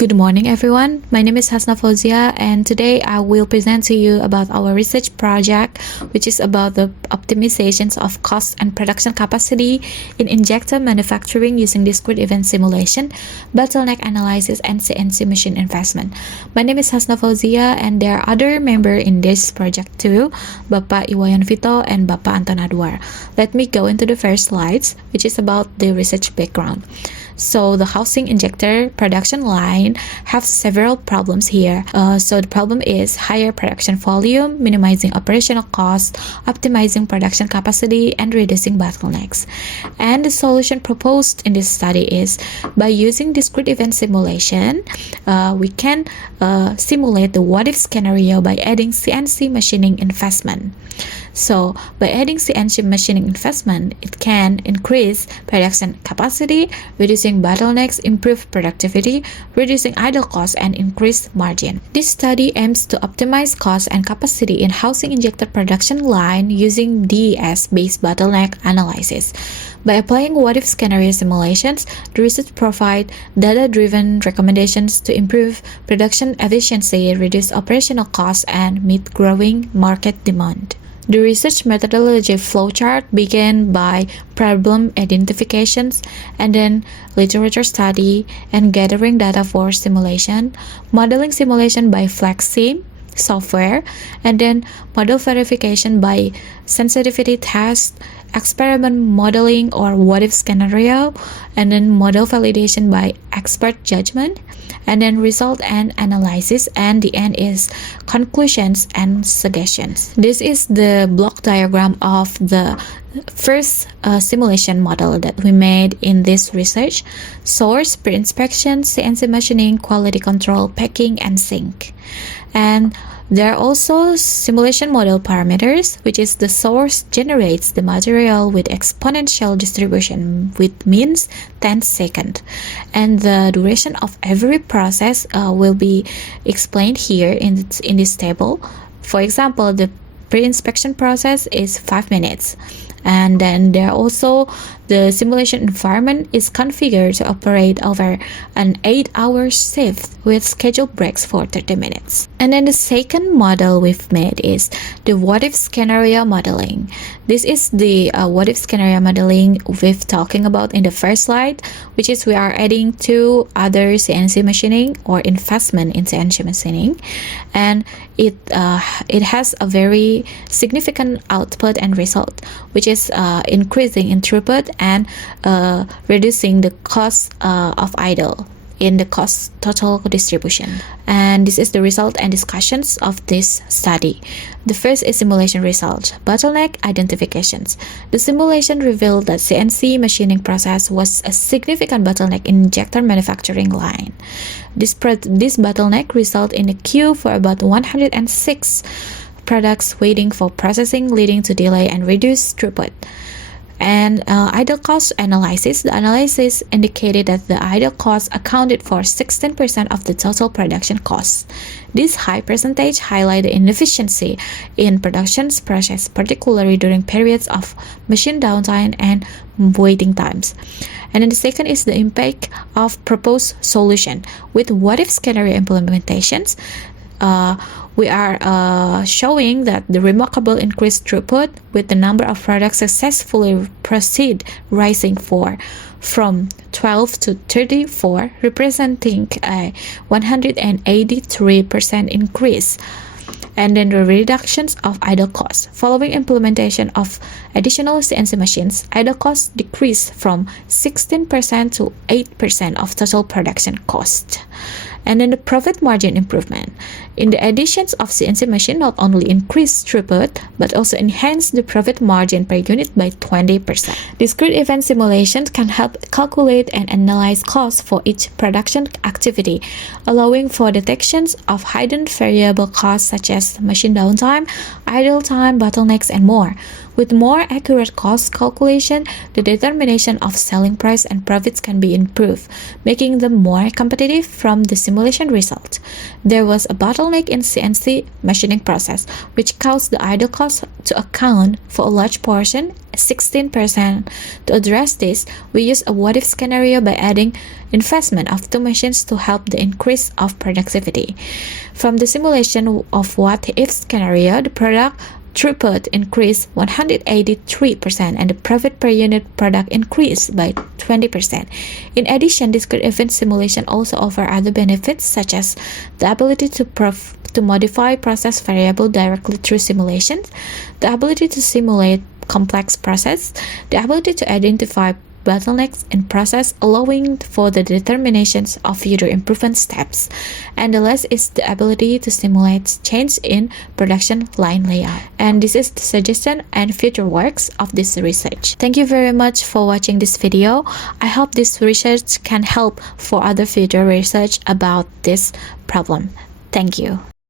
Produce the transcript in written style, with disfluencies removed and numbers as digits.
Good morning everyone, my name is Hasna Fauzia and today I will present to you about our research project which is about the optimizations of cost and production capacity in injector manufacturing using discrete event simulation, bottleneck analysis and CNC machine investment. My name is Hasna Fauzia and there are other members in this project too, Bapak Iwayan Vito and Bapak Anton Adwar. Let me go into the first slides which is about the research background. So the housing injector production line have several problems here. So the problem is higher production volume, minimizing operational costs, optimizing production capacity, and reducing bottlenecks. And the solution proposed in this study is by using discrete event simulation, we can simulate the what-if scenario by adding CNC machining investment. So by adding CNC machining investment, it can increase production capacity, reducing bottlenecks, improve productivity, reducing idle costs, and increase margin. This study aims to optimize cost and capacity in housing injector production line using DES-based bottleneck analysis. By applying what-if scenario simulations, the research provides data-driven recommendations to improve production efficiency, reduce operational costs, and meet growing market demand. The research methodology flowchart began by problem identifications and then literature study and gathering data for simulation, modeling simulation by FlexSim software, and then model verification by sensitivity test, experiment modeling or what-if scenario, and then model validation by expert judgment, and then result and analysis, and the end is conclusions and suggestions. This is the block diagram of the first simulation model that we made in this research: source, pre-inspection, CNC machining, quality control, packing, and sync. And there are also simulation model parameters, which is the source generates the material with exponential distribution with means 10 seconds. And the duration of every process will be explained here in this table. For example, the pre-inspection process is 5 minutes. And then there also the simulation environment is configured to operate over an 8-hour shift with scheduled breaks for 30 minutes. And then the second model we've made is the what-if scenario modeling. This is the what-if scenario modeling we've talking about in the first slide, which is we are adding two other CNC machining or investment in CNC machining, and it has a very significant output and result, which is increasing in throughput and reducing the cost of idle in the cost total distribution. And this is the result and discussions of this study. The first is simulation result. Bottleneck identifications. The simulation revealed that CNC machining process was a significant bottleneck in injector manufacturing line. This bottleneck resulted in a queue for about 106 products waiting for processing, leading to delay and reduced throughput. And idle cost analysis. The analysis indicated that the idle cost accounted for 16% of the total production cost. This high percentage highlighted the inefficiency in production process, particularly during periods of machine downtime and waiting times. And then the second is the impact of proposed solution. With what-if scenario implementations, we are showing that the remarkable increased throughput with the number of products successfully proceed rising from 12 to 34, representing a 183% increase. And then the reductions of idle costs. Following implementation of additional CNC machines, idle costs decreased from 16% to 8% of total production cost. And then the profit margin improvement. In the additions of CNC machine not only increased throughput, but also enhanced the profit margin per unit by 20%. Discrete event simulations can help calculate and analyze costs for each production activity, allowing for detections of hidden variable costs such as machine downtime, idle time, bottlenecks, and more. With more accurate cost calculation, the determination of selling price and profits can be improved, making them more competitive from the simulation result. There was a bottleneck in CNC machining process, which caused the idle cost to account for a large portion, 16%. To address this, we use a what-if scenario by adding investment of 2 machines to help the increase of productivity. From the simulation of what-if scenario, the product throughput increased 183% and the profit per unit product increased by 20%. In addition, discrete event simulation also offers other benefits such as the ability to modify process variable directly through simulations, the ability to simulate complex process, the ability to identify bottlenecks in process, allowing for the determinations of future improvement steps, and the last is the ability to simulate change in production line layout. And this is the suggestion and future works of this research. Thank you very much for watching this video. I hope this research can help for other future research about this problem. Thank you.